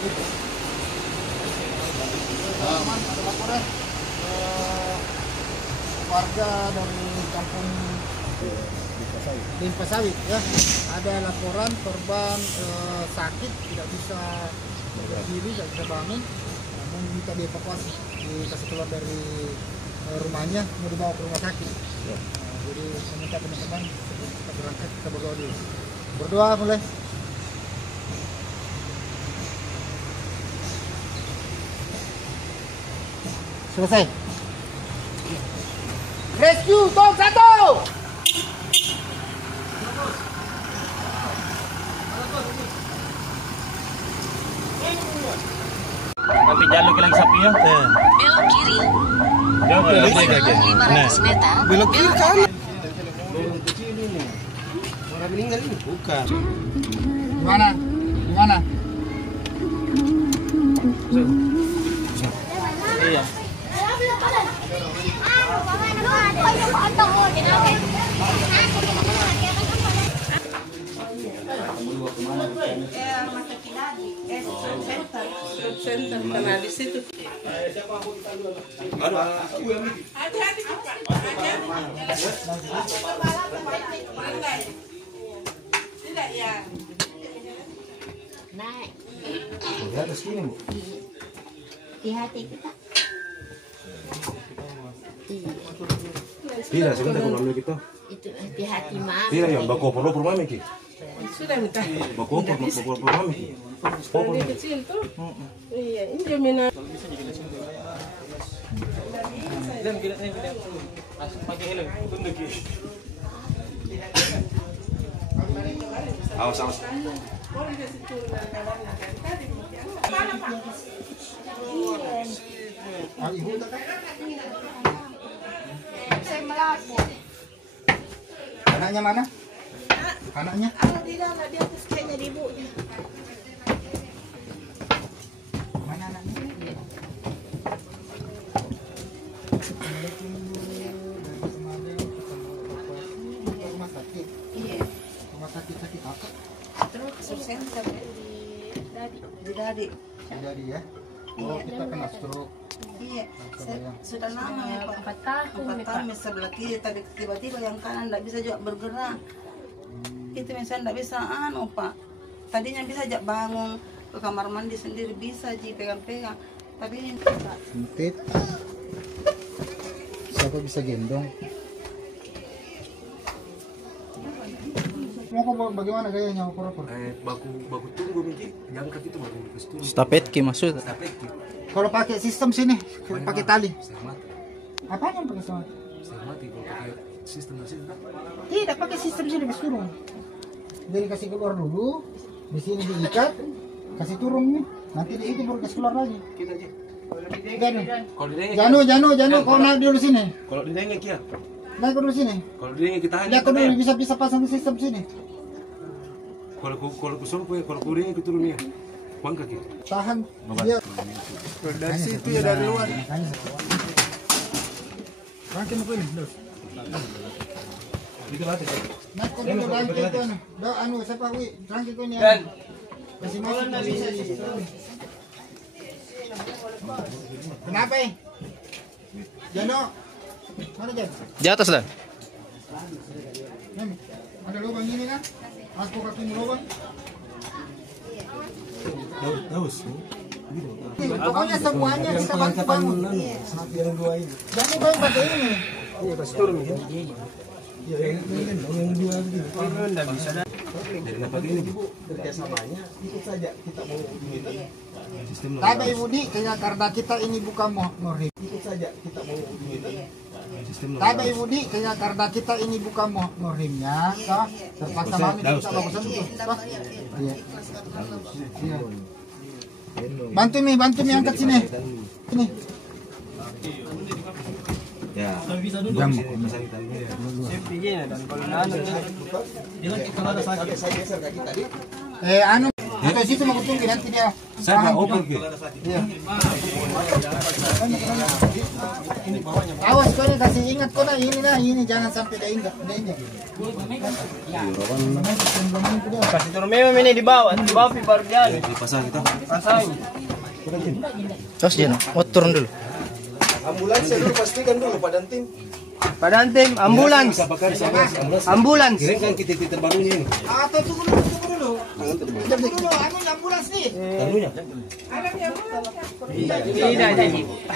itu. Ada laporan warga dari kampung Limpa Sawit ya, ada laporan korban sakit, tidak bisa berdiri, tidak bisa bangun, namun minta dievakuasi, dikasih keluar dari rumahnya, mau dibawa ke rumah sakit. Jadi meminta teman-teman sebelum kita berangkat kita berdoa dulu. Berdoa mulai. Selesai. Rescue tong 1. Nanti jalur ke lagi sapi ya. Belok kiri. Selang 500 meter. Belok kiri kan? Orang meninggal ini bukan. Gimana? Gimana? Iya. Karena di situ. Hati-hati Pak. Tidak ya. Naik. Di atas sini, Bu. Di hati kita. Tidak, sebentar aku ambil gitu. Itu di hati mama. Tidak, yang bakopor mami ki. Sudah minta. Bakopor mami ki. Ini kecil tuh. Iya, ini jaminan. Dan kita langsung pakai helm. Tunduk ki. Awas. Saya melapor. Anaknya mana? Anaknya? Di dalam di atas kayaknya di ibunya. Mana anaknya? Rumah sakit. Iya. Rumah sakit apa? Terus senter di Dadi. Jadi ya. Oh, kita kena stroke. Iya, sudah lama ya Pak. 4 tahun sebelah kiri, tapi tiba-tiba yang kanan tidak bisa juga bergerak. Itu misalnya tidak bisa Pak. Tadinya bisa aja bangun ke kamar mandi sendiri, bisa pegang-pegang. Tapi ini Sempit. Siapa bisa gendong? Mau kok bagaimana gayanya opor-opor? Baku tunggu Miki. Jangan kaki itu baru turun. Stapet ki maksud. Stapet ki. Kalau pakai sistem sini, pakai tali. Saya mati. Apa yang pakai sistem? Saya mati kalau pakai sistem di sini. Tidak pakai sistem sini, kasih turun. Jadi kasih keluar dulu, di sini diikat, kasih turun nih. Nanti di itu baru kasih keluar lagi. Kita aja. Janu, kau naik dulu sini. Kalau didengek ya. Naik dulu sini. Kalau didengek kita hanya. Lihat kau dulu bisa pasang sistem sini. Kalau kusol kalau kuring itu turun ya. Bang kaki. Tahan. Dia Dari situ ya dari luar. Rangkai mau ini, dulu. Itu latih. Naik kau dulu rangkai itu anu. Dah anu siapa wi? Rangkai kau ini. Kasih masuk. Kenapa? Jano. Mana Jan? Di atas dah. Ada lubang ini kan? Aku kaki lubang. Daus. Pokoknya semuanya kita bangun. Yang dua ini. Jangan kau pakai ini. Iya, pas turun ya. Iya, yang dua begini. Enggak bisa dah. Jadi dapat ini Bu, kerjasamanya ikut saja kita mau minta sistem. Tapi Ibu Di, karena kita ini bukan muhrim. Ikut saja kita mau minta sistem. Tapi Ibu Di, karena kita ini bukan muhrimnya, toh terpaksa mami kita bagusan itu. Iya. Iya. Bantu mi angkat sini. Sini. Ya. Jam. Dan kalau nana jangan kita ada sakit. Anu. taruh situ mau tunggu nanti dia. Saya mau open ke. Iya. Awas kau nih, kasih ingat kau ini jangan sampai dia ingat. Kasih turun memang ini di bawah baru dia. Dipasang kita. Pasang. Terus dia, turun dulu. Ambulans dulu pastikan dulu Padan tim ambulans. Ambulans. Kirimkan titik terbarunya ini. Atau tunggu dulu. Tunggu, ambulans nih. Taruhnya.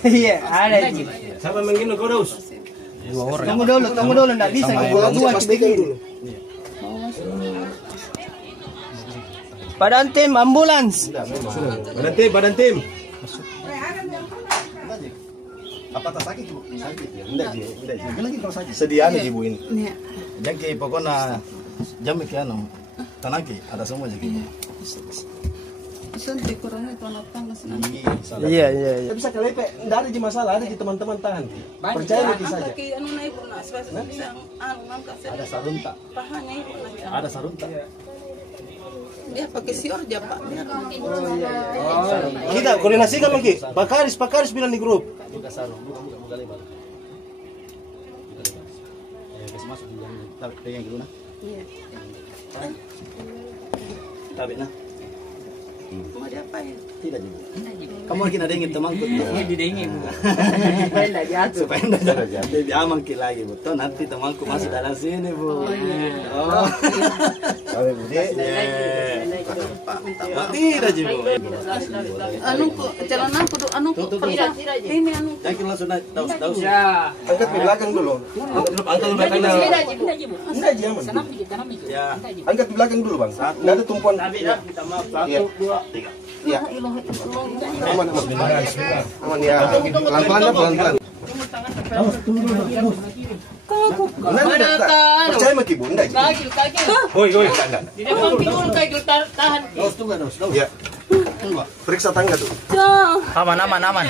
Iya, ada. Siapa menggino kau daus? Tunggu dulu, enggak bisa kita dua Pastikan dulu. Padan tim ambulans. Badan tim. Apa tak sakit bu? Sakit ya? Enggak ji. Lagi kalau sakit. Sediaan ji bu ini. Jadi pokoknya jam ikan tanaki ada semua jadi. Suntik kurangnya itu anak tangga senang. Iya. Bisa kelepe, enggak ada ji masalah, ada ji teman-teman tahan. Percaya lagi saja. Kaki anu naik pernah, bisa anu ngangkat. Ada sarunta. Pahanya itu pernah. Ada sarunta. Dia pakai sior aja pak. Kita koordinasikan lagi. Pak Karis bilang di grup. Buka sarung, buka lebar. Kasih masuk di dalam pegang dulu nah. Iya. Tabik nah. Mau diapain? Tidak juga. Kamu lagi ada ingin temanku. Ini didengin. Supaya enggak jatuh. Jadi aman lagi betul. Nanti temanku masuk dalam sini bu. Oh. Kami budi. Tidak ji bu. Anu kok celana kudu anu kok ini anu. Jangan langsung daus. Ya. Angkat ke belakang dulu. Angkat ke belakang dulu. Enggak ji aman. Ya. Angkat ke belakang dulu bang. Enggak ada tumpuan. Kita maaf. 1, 2, 3. Iya. Aman. Aman ya. Pelan-pelan. Percaya sama Kibu, enggak? Woi, enggak. Di depan pinggul kagil tahan. Daus. Ya. Periksa tangga tuh. Aman.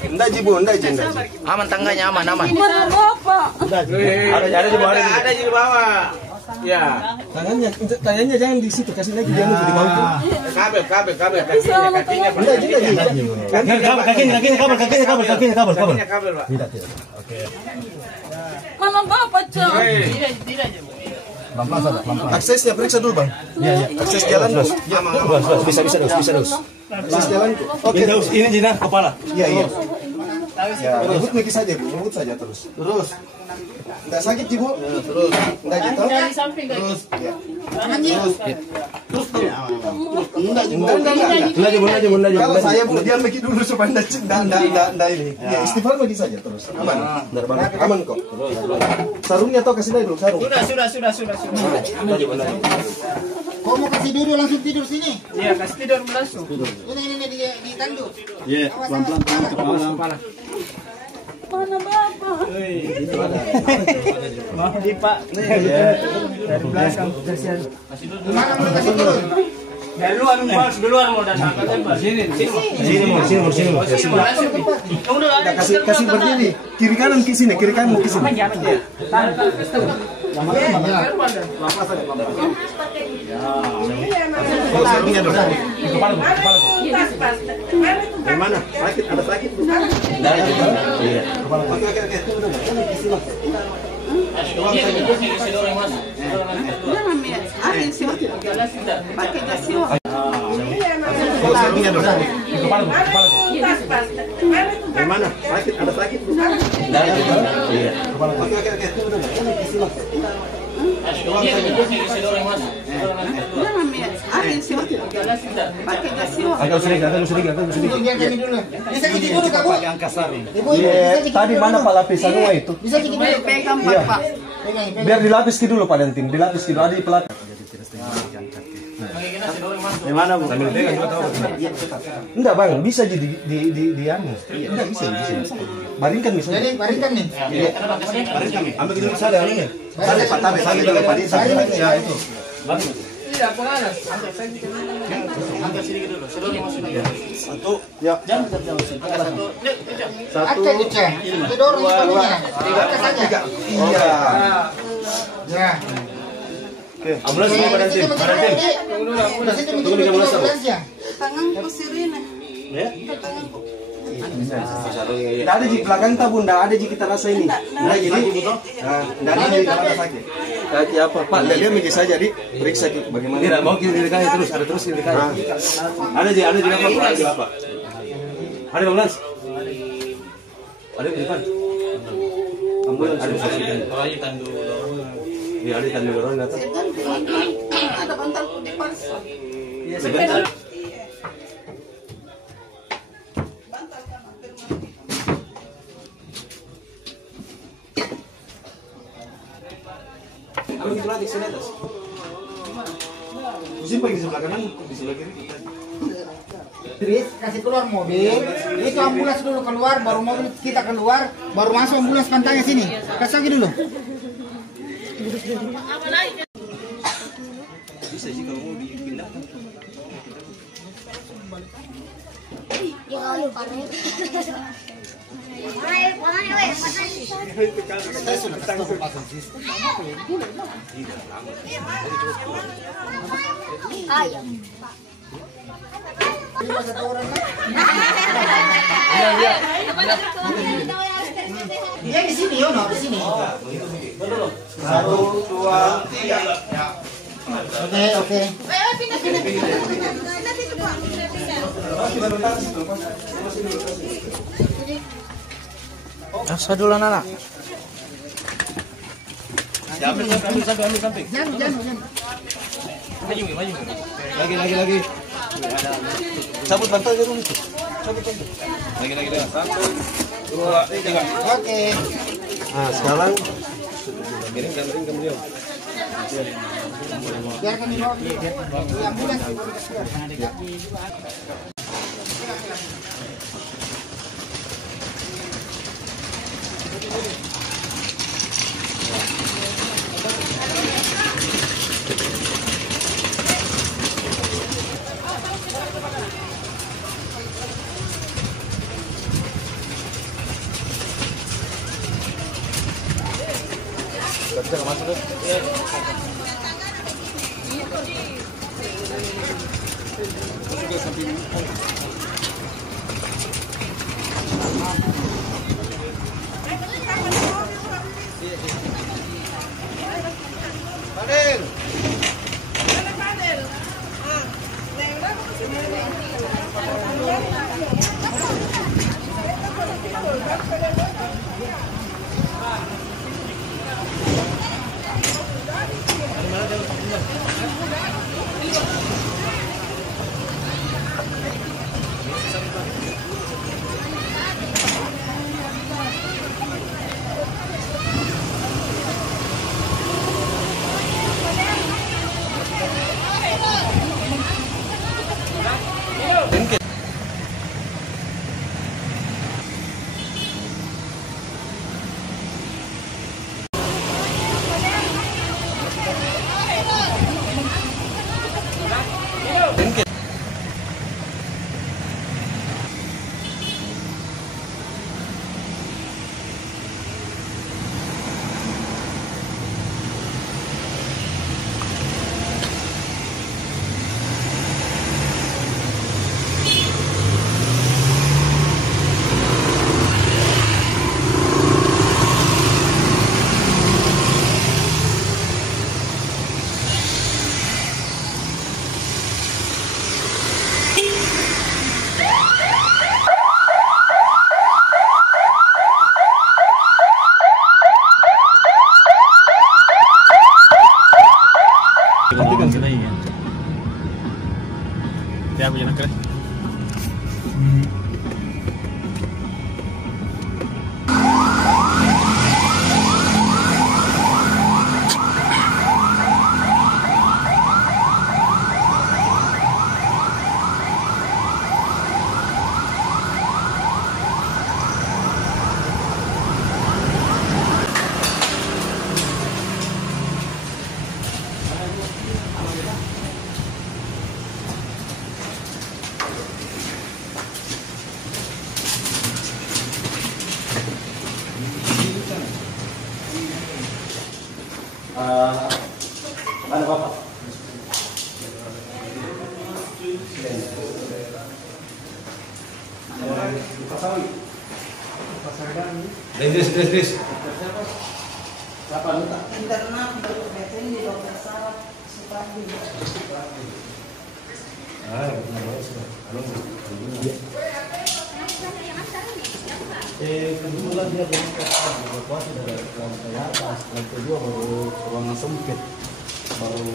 Enggak ji bu, enggak ji. Aman tangganya aman. Mana bapak? Ada di bawah. Ya. Tangannya jangan di situ, kasih lagi dia nunggu di bangku. Kabel. Kakinya. Enggak ji. Kakinya kabel. Pak. Tidak. Oke. Mana bapak cang? Tidak. Aksesnya periksa dulu, Bang. Iya. Akses jalan terus. Bisa terus. Akses jalan. Oke. Ini Jina kepala. Iya. Ya, ngebut saja, Bu. Ngebut saja terus. Enggak sakit, Ji, Bu? Terus. Enggak gitu. Dari samping Terus. Ya. Terus. Enggak, Kalau saya Bu, dia bagi dulu supaya enggak ini. Ya, istighfar bagi saja terus. Aman. Aman kok. Sarungnya tau kasih dulu, sarung. Sudah. Kau mau kasih dulu langsung tidur sini? Iya, kasih tidur langsung. Ini di tandu. Iya, pelan-pelan. Mana bapak? Maaf di Pak. Dari belakang kasihan. Mana mau kasih turun? Dari luar mau datang ke tempat. Sini. Kasih berdiri. Kiri kanan ke sini, kiri kanan ke sini. Gimana? Sakit? Ada sakit? Iya. Gimana? Sakit? Ada sakit? Iya. Agak sedikit. Bisa gigi dulu kamu? Tadi mana Pak lapisan itu? Bisa gigi dulu. Pegang bapak. Biar dilapis dulu Pak Dentin, dilapis dulu. Ada pelatih. Gimana Bu? Enggak Bang, bisa jadi di anu. Enggak bisa. Baringkan bisa. Jadi baringkan nih. Baringkan nih. Ambil dulu saya ini. Saya Pak Tabe lagi dulu Pak Disa. Ya itu. Iya, panas. Angkat sedikit dulu. Sebelum masuk. Satu. Ya. Jangan satu. Satu. Tidur ininya. Tiga. Iya. Ya. Oke. Ambulans Pak Dentin. Tunggu dulu ambulans ya. Tanganku sirine. Ya? Tanganku. Tidak ada di belakang tak bunda, ada di kita rasa ini. Nah jadi, tidak ada di dalam sakit. Kaki apa Pak? Dia mikir saja di periksa bagaimana. Tidak mau kiri kaki terus, ada terus kiri kaki. Ada di apa? Ada ambulans. Ada di depan. Ambulans ada di sini. Orangnya tandu dorong. Iya ada tandu dorong datang. Ada bantalku di parsa. Iya sebentar. Kalau di belakang sini atas. Musim pergi sebelah kanan, di sebelah kiri. Tris, kasih keluar mobil. Itu ambulans dulu keluar, baru mobil kita keluar, baru masuk ambulans pantangnya sini. Kasih lagi dulu. Bisa sih kalau mau dipindahkan. Dia di sini, Yono, di sini. 1, 2, 3. Oke. Asa dulu anak. Ambil samping. Jangan. Maju. Lagi. Cabut bantal dulu itu. Cabut bantal. Lagi. 1, 2, 3. Oke. Nah, sekarang kirim ke beliau. Biarkan di bawah. Di ambulans. Bisa masuk tuh. Tiago ya nakres. Mana Bapak? Pasawi. Des. Siapa luta? Internal baru betul di dokter saraf Supardi. Kebetulan dia evakuasi dari lantai atas, lantai 2 baru ruangan sempit, baru